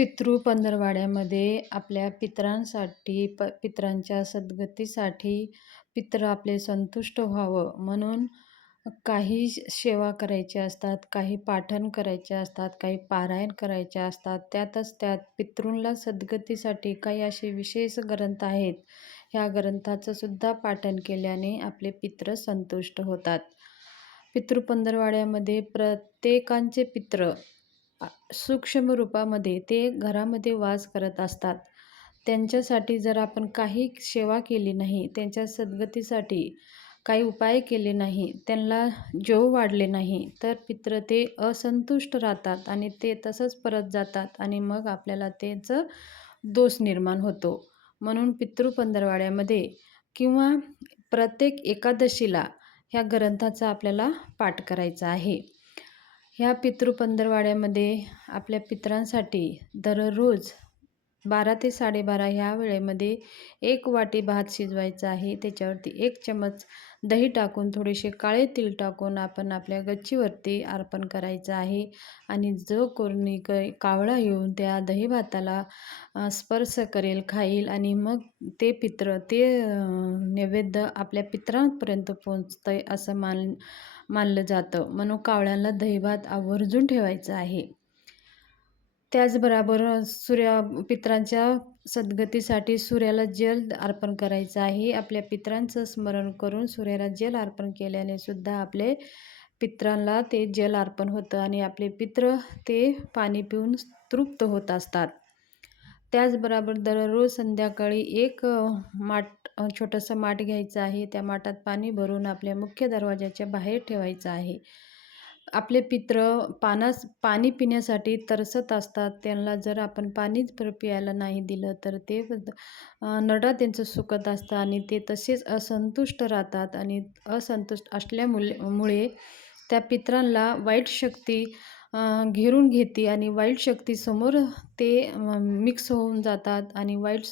पितृ पंधरवाड्यामध्ये आपल्या पितरांसाठी प पितरांच्या सद्गतीसाठी पित्र आपले संतुष्ट व्हावं. म्हणून काही सेवा करायच्या असतात काही पाठण करायचे असतात काही पारायण करायचे असतात. त्यातच त्यात पितृंला सद्गतीसाठी काही असे विशेष ग्रंथ आहेत. ह्या ग्रंथाचं सुद्धा पाठन केल्याने आपले पित्र संतुष्ट होतात. पितृ पंधरवाड्यामध्ये प्रत्येकांचे पित्र सूक्ष्म रूपामध्ये ते घरामध्ये वास करत असतात. त्यांच्यासाठी जर आपण काही सेवा केली नाही त्यांच्या सद्गतीसाठी काही उपाय केले नाही त्यांना जेव वाढले नाही तर पित्र ते असंतुष्ट राहतात आणि ते तसंच परत जातात आणि मग आपल्याला त्याचं दोष निर्माण होतो. म्हणून पितृ पंधरवाड्यामध्ये किंवा प्रत्येक एकादशीला ह्या ग्रंथाचा आपल्याला पाठ करायचा आहे. ह्या पितृ पंधरवाड्यामध्ये आपल्या पितरांसाठी दररोज बारा ते साडेबारा ह्या वेळेमध्ये एक वाटी भात शिजवायचा आहे. त्याच्यावरती एक चमच दही टाकून थोडेसे काळे तीळ टाकून आपण आपल्या गच्चीवरती अर्पण करायचं आहे. आणि जो कोणी क कावळा येऊन त्या दही भाताला स्पर्श करेल खाईल आणि मग ते पित्र ते नैवेद्य आपल्या पित्रांपर्यंत पोचतं आहे असं मान मानलं जातं. म्हणून कावळ्यांना दहीभात आवर्जून ठेवायचं आहे. त्याचबरोबर सूर्या पित्रांच्या सद्गतीसाठी सूर्याला जल अर्पण करायचं आहे. आपल्या पित्रांचं स्मरण करून सूर्याला जल अर्पण केल्याने सुद्धा आपले पित्रांना ते जल अर्पण होतं आणि आपले पित्र ते पाणी पिऊन तृप्त होत असतात. त्याचबरोबर दररोज संध्याकाळी एक माठ छोटंसं माठ घ्यायचं आहे. त्या माठात पाणी भरून आपल्या मुख्य दरवाजाच्या बाहेर ठेवायचं आहे. आपले पित्र पानास पाणी पिण्यासाठी तरसत असतात. त्यांना जर आपण पाणीच प्यायला नाही दिलं तर ते नडा त्यांचं सुकत असतं आणि ते तसेच असंतुष्ट राहतात. आणि असंतुष्ट असल्यामुळे मुळे त्या पित्रांना वाईट शक्ती घेरून घेते आणि वाईट शक्तीसमोर ते मिक्स होऊन जातात आणि वाईट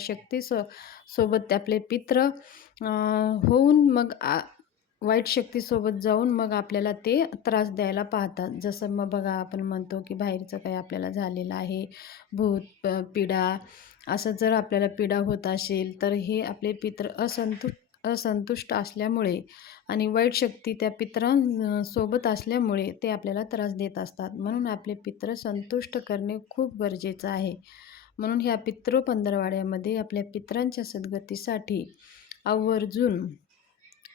शक्ती सो सोबत आपले पित्र होऊन मग वाईट शक्तीसोबत जाऊन मग आपल्याला ते त्रास द्यायला पाहतात. जसं मग बघा आपण म्हणतो की बाहेरचं काही आपल्याला झालेलं आहे भूत पिडा असं जर आपल्याला पिडा होत असेल तर हे आपले पित्र असंतुष्ट असंतुष्ट असल्यामुळे आणि वाईट शक्ती त्या पित्रांसोबत असल्यामुळे ते आपल्याला त्रास देत असतात. म्हणून आपले पित्र संतुष्ट करणे खूप गरजेचं आहे. म्हणून ह्या पितृ पंधरवाड्यामध्ये आपल्या पित्रांच्या सद्गतीसाठी आवर्जून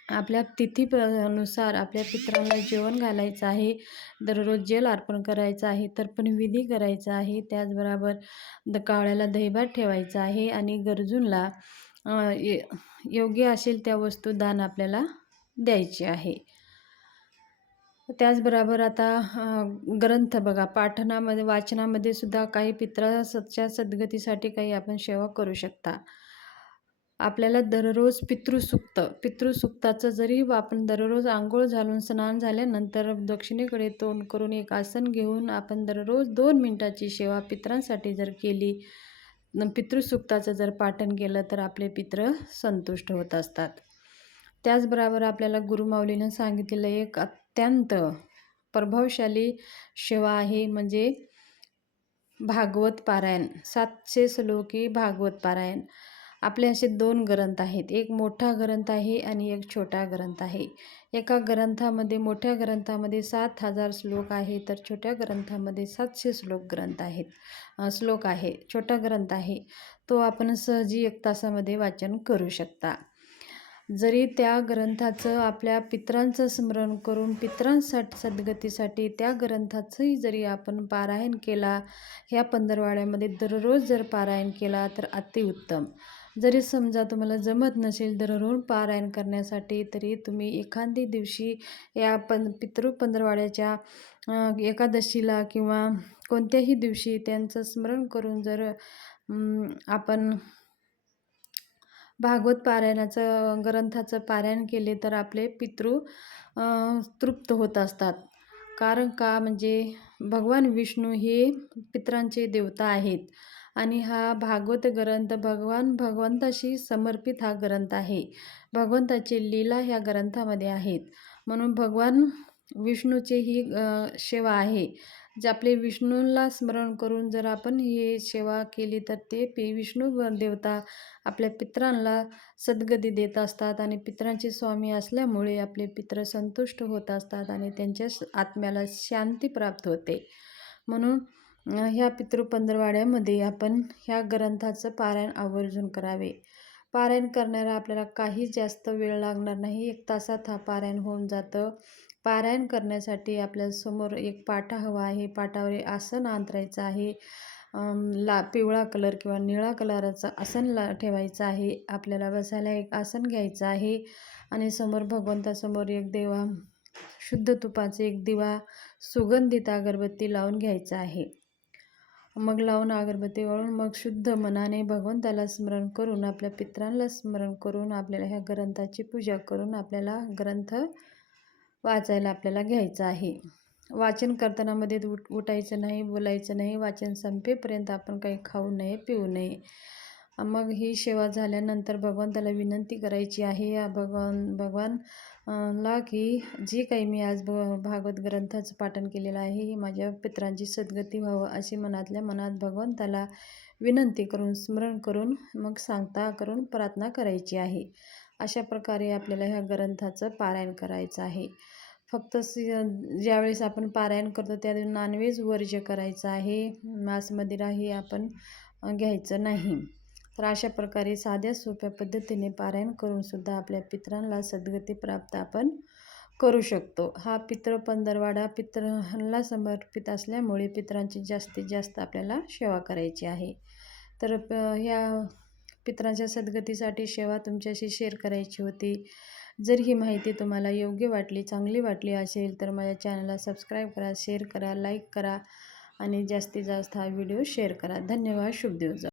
आपल्या तिथीनुसार आपल्या पित्रांना जेवण घालायचं आहे. दररोज जेल अर्पण करायचं आहे. तर्पण विधी करायचा आहे. त्याचबरोबर द कावळ्याला दहीभात ठेवायचा आहे आणि गरजूंना योग्य असेल त्या वस्तू दान आपल्याला द्यायची आहे. त्याचबरोबर आता ग्रंथ बघा पाठनामध्ये वाचनामध्ये सुद्धा काही पित्रा सच्च्या सद्गतीसाठी काही आपण सेवा करू शकता. आपल्याला दररोज पितृसुक्त पितृसुक्ताचं जरी आपण दररोज आंघोळ घालून स्नान झाल्यानंतर दक्षिणेकडे तोंड करून एक आसन घेऊन आपण दररोज दोन मिनटाची सेवा पित्रांसाठी जर केली पितृसुक्ताचं जर पाठन केलं तर आपले पित्र संतुष्ट होत असतात. त्याचबरोबर आपल्याला गुरुमाऊलीनं सांगितलेलं एक अत्यंत प्रभावशाली सेवा आहे म्हणजे भागवत पारायण सातशे श्लोकी भागवत पारायण. आपले असे दोन ग्रंथ आहेत. एक मोठा ग्रंथ आहे आणि एक छोटा ग्रंथ आहे. एका ग्रंथामध्ये मोठ्या ग्रंथामध्ये सात हजार श्लोक आहे तर छोट्या ग्रंथामध्ये सातशे श्लोक ग्रंथ आहेत श्लोक आहे. छोटा ग्रंथ आहे. तो आपण सहजी एक तासामध्ये वाचन करू शकता. जरी त्या ग्रंथाचं आपल्या पित्रांचं स्मरण करून पित्रांसाठी सद्गतीसाठी त्या ग्रंथाचंही जरी आपण पारायण केला ह्या पंधरवाड्यामध्ये दररोज जर पारायण केला तर अतिउत्तम. जरी समजा तुम्हाला जमत नसेल दररोज पारायण करण्यासाठी तरी तुम्ही एखादी दिवशी या पं पितृ पंधरवाड्याच्या एकादशीला किंवा कोणत्याही दिवशी त्यांचं स्मरण करून जर आपण भागवत पारायणाचं ग्रंथाचं पारायण केले तर आपले पितृ तृप्त होत असतात. कारण का? म्हणजे भगवान विष्णू हे पित्रांचे देवता आहेत. आणि हा भागवत ग्रंथ भगवान भगवंताशी समर्पित हा ग्रंथ आहे. भगवंताची लीला ह्या ग्रंथामध्ये आहेत. म्हणून भगवान विष्णूची ही सेवा आहे. जे आपले विष्णूला स्मरण करून जर आपण ही सेवा केली तर ते पी विष्णू व देवता आपल्या पित्रांना सद्गती देत असतात आणि पितरांचे स्वामी असल्यामुळे आपले पित्र संतुष्ट होत असतात आणि त्यांच्या आत्म्याला शांती प्राप्त होते. म्हणून ह्या पितृपंधरवाड्यामध्ये आपण ह्या ग्रंथाचं पारायण आवर्जून करावे. पारायण करण्याला आपल्याला काही जास्त वेळ लागणार नाही. एक तासात हा पारायण होऊन जातं. पारायण करण्यासाठी आपल्यासमोर एक पाटा हवा आहे. पाटावर एक आसन अंतरायचं आहे. ला पिवळा कलर किंवा निळा कलराचा आसन ला ठेवायचं आहे. आपल्याला बसायला एक आसन घ्यायचं आहे. आणि समोर भगवंतासमोर एक देवा शुद्ध तुपाचे एक दिवा सुगंधित अगरबत्ती लावून घ्यायचा आहे. मग लावून अगरबत्ती वाळून मग शुद्ध मनाने भगवंताला स्मरण करून आपल्या पित्रांना स्मरण करून आपल्याला ह्या ग्रंथाची पूजा करून आपल्याला ग्रंथ वाचायला आपल्याला घ्यायचं आहे. वाचन करताना मध्ये उठ उठायचं नाही बोलायचं नाही वाचन संपेपर्यंत आपण काही खाऊ नये पिऊ नये. मग ही सेवा झाल्यानंतर भगवंताला विनंती करायची आहे. या भगवान भगवान ला की जी काही मी आज भ भागवत ग्रंथाचं पाठन केलेलं आहे ही माझ्या पित्रांची सद्गती व्हावं अशी मनातल्या मनात भगवंताला विनंती करून स्मरण करून मग सांगता करून प्रार्थना करायची आहे. अशा प्रकारे आपल्याला ह्या ग्रंथाचं पारायण करायचं आहे. फक्त ज्यावेळेस आपण पारायण करतो त्या नॉनव्हेज वर्ज्य करायचं आहे. मांस मदिरा हे आपण घ्यायचं नाही. तर अशा प्रकारे साध्या सोप्या पद्धतीने पारायण करून सुद्धा आपल्या पित्रांना सद्गती प्राप्त आपण करू शकतो. हा पित्र पंधरवाडा पित्रांना समर्पित असल्यामुळे पित्रांची जास्तीत जास्त आपल्याला सेवा करायची आहे. तर प ह्या पित्रांच्या सद्गतीसाठी सेवा तुमच्याशी शेअर करायची होती. जर ही माहिती तुम्हाला योग्य वाटली चांगली वाटली असेल तर माझ्या चॅनलला सबस्क्राईब करा शेअर करा लाईक करा आणि जास्तीत जास्त हा व्हिडिओ शेअर करा. धन्यवाद. शुभ दिवस.